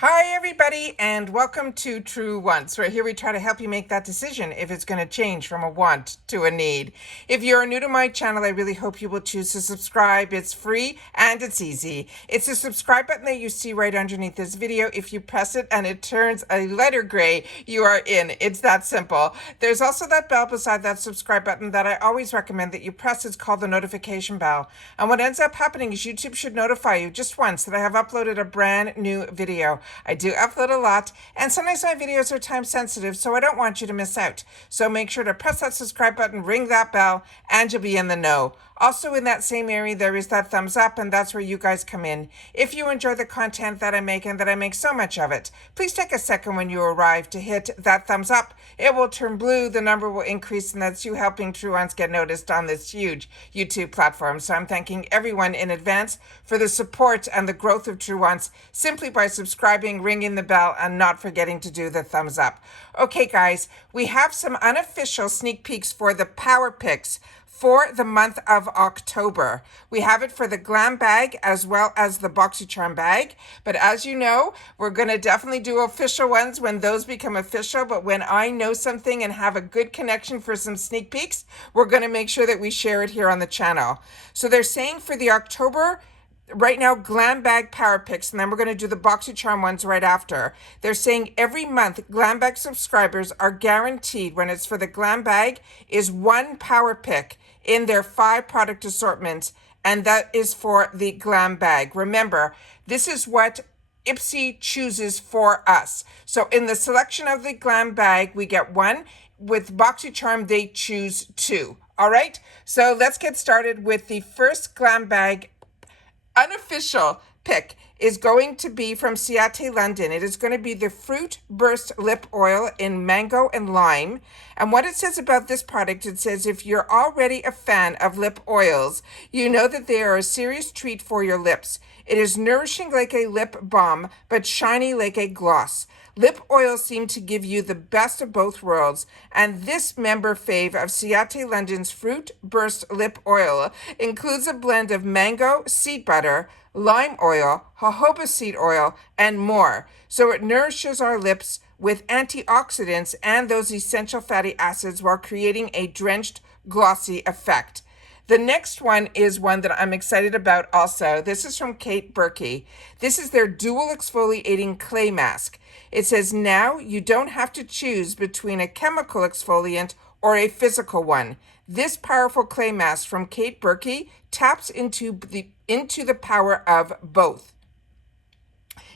Hi everybody and welcome to True Wants, where here we try to help you make that decision if it's going to change from a want to a need. If you're new to my channel, I really hope you will choose to subscribe. It's free and it's easy. It's the subscribe button that you see right underneath this video. If you press it and it turns a lighter gray, you are in. It's that simple. There's also that bell beside that subscribe button that I always recommend that you press. It's called the notification bell. And what ends up happening is YouTube should notify you just once that I have uploaded a brand new video. I do upload a lot, and sometimes my videos are time sensitive, so I don't want you to miss out. So make sure to press that subscribe button, ring that bell, and you'll be in the know. Also in that same area, there is that thumbs up, and that's where you guys come in. If you enjoy the content that I make, and that I make so much of it, please take a second when you arrive to hit that thumbs up. It will turn blue, the number will increase, and that's you helping True Ones get noticed on this huge YouTube platform. So I'm thanking everyone in advance for the support and the growth of True Ones simply by subscribing, ringing the bell, and not forgetting to do the thumbs up. Okay, guys, we have some unofficial sneak peeks for the Power Picks for the month of October. We have it for the Glam Bag as well as the Boxycharm bag. But as you know, we're going to definitely do official ones when those become official. But when I know something and have a good connection for some sneak peeks, we're going to make sure that we share it here on the channel. So they're saying for the October right now, Glam Bag Power Picks, and then we're going to do the Boxycharm ones right after. They're saying every month Glam Bag subscribers are guaranteed, when it's for the Glam Bag, is one Power Pick in their 5 product assortment, and that is for the Glam Bag. Remember, this is what IPSY chooses for us. So in the selection of the Glam Bag, we get 1. With Boxycharm, they choose 2. All right, so let's get started with the first Glam Bag unofficial pick. Is going to be from Ciate, London. It is going to be the Fruit Burst Lip Oil in Mango and Lime. And what it says about this product, it says if you're already a fan of lip oils, you know that they are a serious treat for your lips. It is nourishing like a lip balm, but shiny like a gloss. Lip oils seem to give you the best of both worlds, and this member fave of Ciate London's Fruit Burst Lip Oil includes a blend of mango, seed butter, lime oil, jojoba seed oil, and more. So it nourishes our lips with antioxidants and those essential fatty acids while creating a drenched, glossy effect. The next one is one that I'm excited about also. This is from Kate Berkey. This is their dual exfoliating clay mask. It says now you don't have to choose between a chemical exfoliant or a physical one. This powerful clay mask from Kate Berkey taps into the power of both.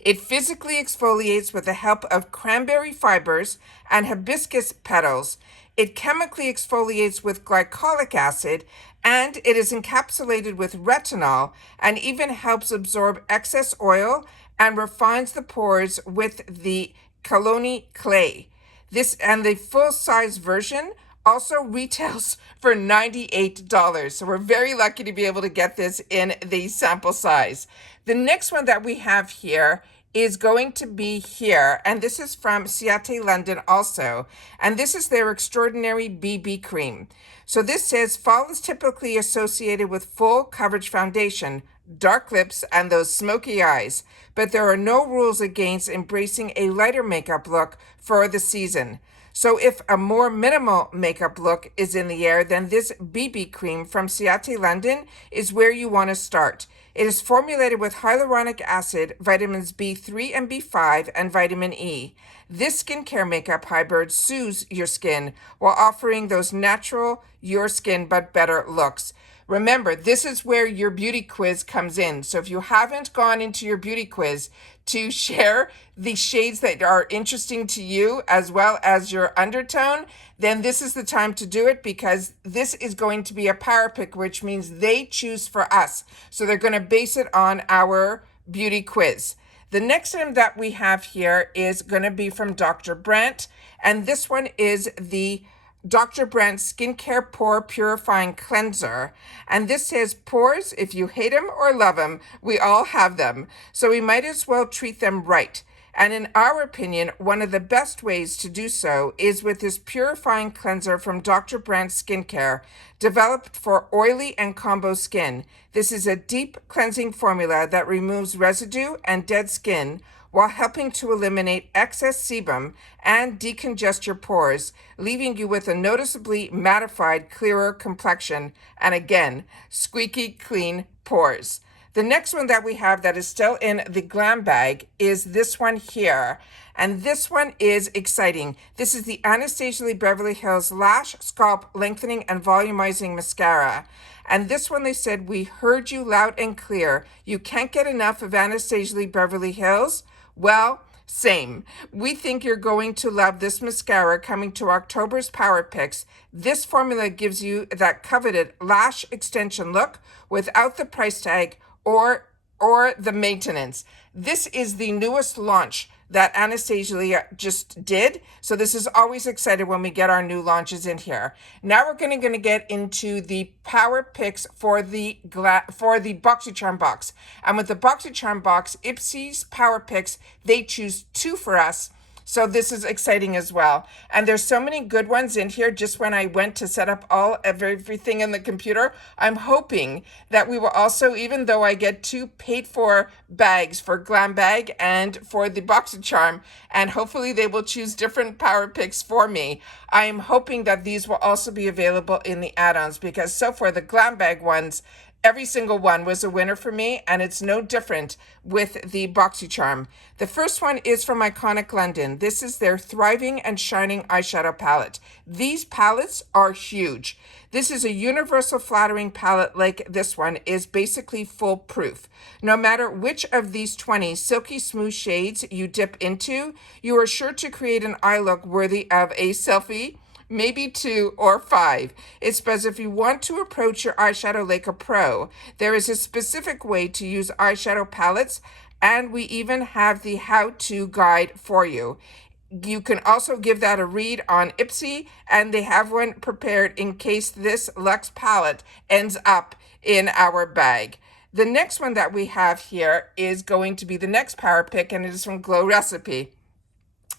It physically exfoliates with the help of cranberry fibers and hibiscus petals. It chemically exfoliates with glycolic acid, and it is encapsulated with retinol and even helps absorb excess oil and refines the pores with the Kaloni clay. This and the full-size version also retails for $98. So we're very lucky to be able to get this in the sample size. The next one that we have here is going to be here, and this is from Ciate London also, and this is their Extraordinary BB Cream. So this says fall is typically associated with full coverage foundation, dark lips, and those smoky eyes, but there are no rules against embracing a lighter makeup look for the season. So if a more minimal makeup look is in the air, then this BB cream from Ciate London is where you want to start. It is formulated with hyaluronic acid, vitamins B3 and B5, and vitamin E. This skincare makeup hybrid soothes your skin while offering those natural, your skin but better looks. Remember, this is where your beauty quiz comes in. So if you haven't gone into your beauty quiz to share the shades that are interesting to you as well as your undertone, then this is the time to do it, because this is going to be a power pick, which means they choose for us. So they're going to base it on our beauty quiz. The next item that we have here is going to be from Dr. Brandt, and this one is the Dr. Brandt Skincare Pore Purifying Cleanser. And this says pores, if you hate them or love them, we all have them. So we might as well treat them right. And in our opinion, one of the best ways to do so is with this purifying cleanser from Dr. Brandt Skincare, developed for oily and combo skin. This is a deep cleansing formula that removes residue and dead skin while helping to eliminate excess sebum and decongest your pores, leaving you with a noticeably mattified, clearer complexion, and again, squeaky clean pores. The next one that we have that is still in the Glam Bag is this one here. And this one is exciting. This is the Anastasia Lee Beverly Hills Lash Scalp Lengthening and Volumizing Mascara. And this one they said, we heard you loud and clear. You can't get enough of Anastasia Lee Beverly Hills? Well, same. We think you're going to love this mascara coming to October's Power Picks. This formula gives you that coveted lash extension look without the price tag or the maintenance. This is the newest launch that Anastasia Lee just did. So this is always excited when we get our new launches in here. Now we're going to get into the Power Picks for the Boxycharm box. And with the Boxycharm box, IPSY's Power Picks, they choose 2 for us. So this is exciting as well. And there's so many good ones in here. Just when I went to set up everything in the computer, I'm hoping that we will also, even though I get 2 paid for bags for Glam Bag and for the Boxycharm, and hopefully they will choose different Power Picks for me, I am hoping that these will also be available in the add-ons, because so far the Glam Bag ones, every single one was a winner for me, and it's no different with the Boxycharm. The first one is from Iconic London. This is their Thriving and Shining Eyeshadow Palette. These palettes are huge. This is a universal flattering palette like this one is basically foolproof. No matter which of these 20 silky smooth shades you dip into, you are sure to create an eye look worthy of a selfie, maybe 2 or 5. It's because if you want to approach your eyeshadow like a pro, there is a specific way to use eyeshadow palettes, and we even have the how-to guide for you. You can also give that a read on IPSY, and they have one prepared in case this Luxe palette ends up in our bag. The next one that we have here is going to be the next Power Pick, and it is from Glow Recipe.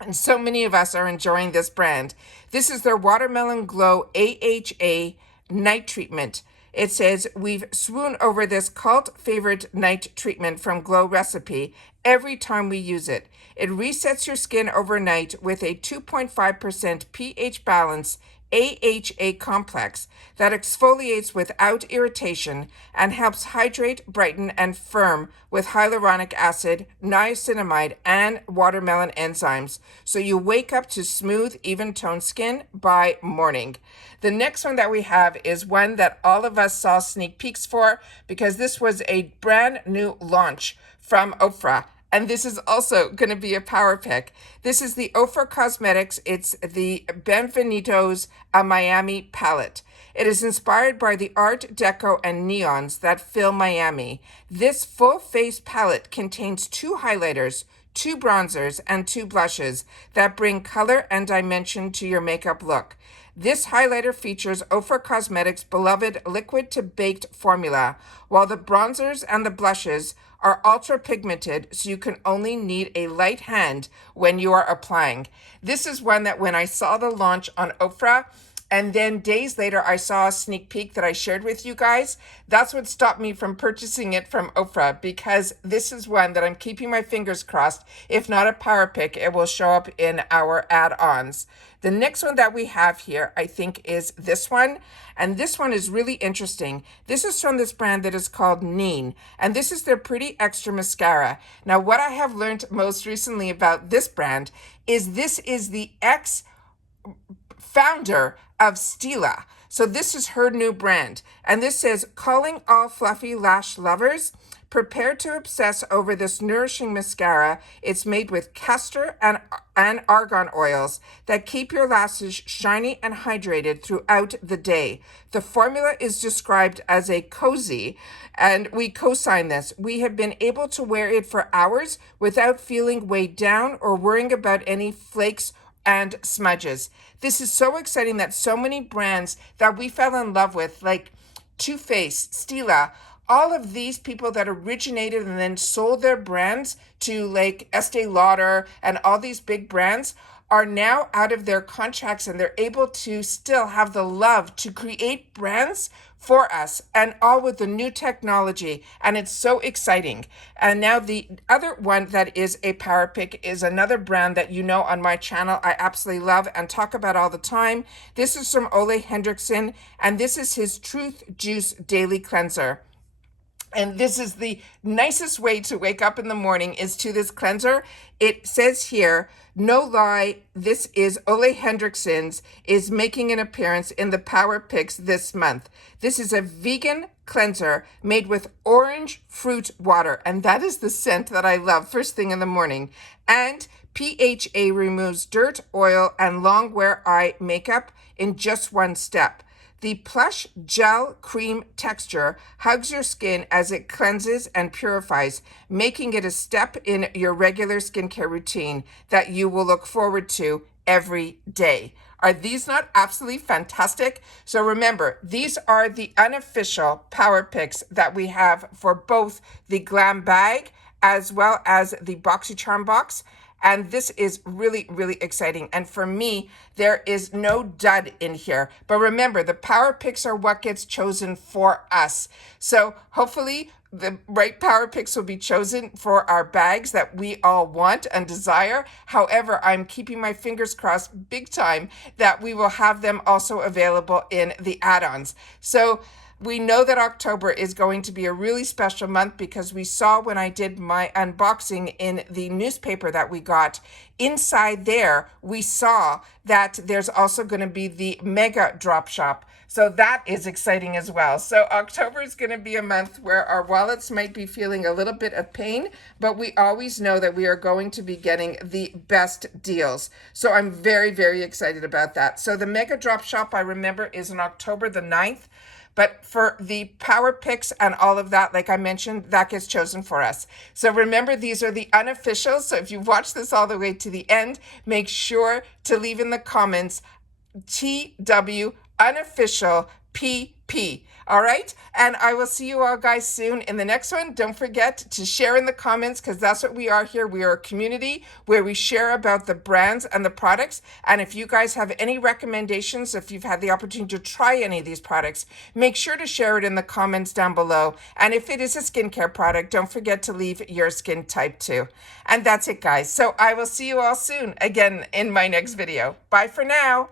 And so many of us are enjoying this brand. This is their Watermelon Glow AHA Night Treatment. It says, we've swooned over this cult favorite night treatment from Glow Recipe every time we use it. It resets your skin overnight with a 2.5% pH balance AHA complex that exfoliates without irritation and helps hydrate, brighten, and firm with hyaluronic acid, niacinamide, and watermelon enzymes, so you wake up to smooth, even-toned skin by morning. The next one that we have is one that all of us saw sneak peeks for, because this was a brand new launch from Ofra. And this is also going to be a power pick. This is the Ofra Cosmetics. It's the Benvenidos a Miami palette. It is inspired by the Art Deco and neons that fill Miami. This full face palette contains 2 highlighters, 2 bronzers, and 2 blushes that bring color and dimension to your makeup look. This highlighter features Ofra Cosmetics' beloved liquid to baked formula, while the bronzers and the blushes are ultra pigmented, so you can only need a light hand when you are applying. This is one that when I saw the launch on Ofra, and then days later I saw a sneak peek that I shared with you guys, that's what stopped me from purchasing it from Ofra, because this is one that I'm keeping my fingers crossed. If not a power pick, it will show up in our add-ons. The next one that we have here, I think, is this one. And this one is really interesting. This is from this brand that is called Neen. And this is their Pretty Extra Mascara. Now, what I have learned most recently about this brand is this is the ex-founder of Stila. So this is her new brand. And this says, calling all fluffy lash lovers, prepare to obsess over this nourishing mascara. It's made with castor and argan oils that keep your lashes shiny and hydrated throughout the day. The formula is described as a cozy, and we co-sign this. We have been able to wear it for hours without feeling weighed down or worrying about any flakes and smudges. This is so exciting that so many brands that we fell in love with, like Too Faced, Stila, all of these people that originated and then sold their brands to like Estee Lauder and all these big brands are now out of their contracts, and they're able to still have the love to create brands for us, and all with the new technology, and it's so exciting. And now the other one that is a power pick is another brand that you know on my channel I absolutely love and talk about all the time. This is from Ole Henriksen, and this is his Truth Juice Daily Cleanser. And this is the nicest way to wake up in the morning is to this cleanser. It says here, no lie, this is Ole Henriksen's, is making an appearance in the Power Picks this month. This is a vegan cleanser made with orange fruit water. And that is the scent that I love first thing in the morning. And PHA removes dirt, oil, and long wear eye makeup in just one step. The plush gel cream texture hugs your skin as it cleanses and purifies, making it a step in your regular skincare routine that you will look forward to every day. Are these not absolutely fantastic? So remember, these are the unofficial power picks that we have for both the Glam Bag as well as the Boxycharm box. And this is really, really exciting. And for me, there is no dud in here. But remember, the power picks are what gets chosen for us. So hopefully the right power picks will be chosen for our bags that we all want and desire. However, I'm keeping my fingers crossed big time that we will have them also available in the add-ons. So we know that October is going to be a really special month because we saw when I did my unboxing in the newspaper that we got, inside there, we saw that there's also going to be the mega drop shop. So that is exciting as well. So October is going to be a month where our wallets might be feeling a little bit of pain, but we always know that we are going to be getting the best deals. So I'm very, very excited about that. So the mega drop shop, I remember, is on October the 9th. But for the power picks and all of that, like I mentioned, that gets chosen for us. So remember, these are the unofficials. So if you've watched this all the way to the end, make sure to leave in the comments TW unofficial PP. All right. And I will see you all guys soon in the next one. Don't forget to share in the comments because that's what we are here. We are a community where we share about the brands and the products. And if you guys have any recommendations, if you've had the opportunity to try any of these products, make sure to share it in the comments down below. And if it is a skincare product, don't forget to leave your skin type too. And that's it, guys. So I will see you all soon again in my next video. Bye for now.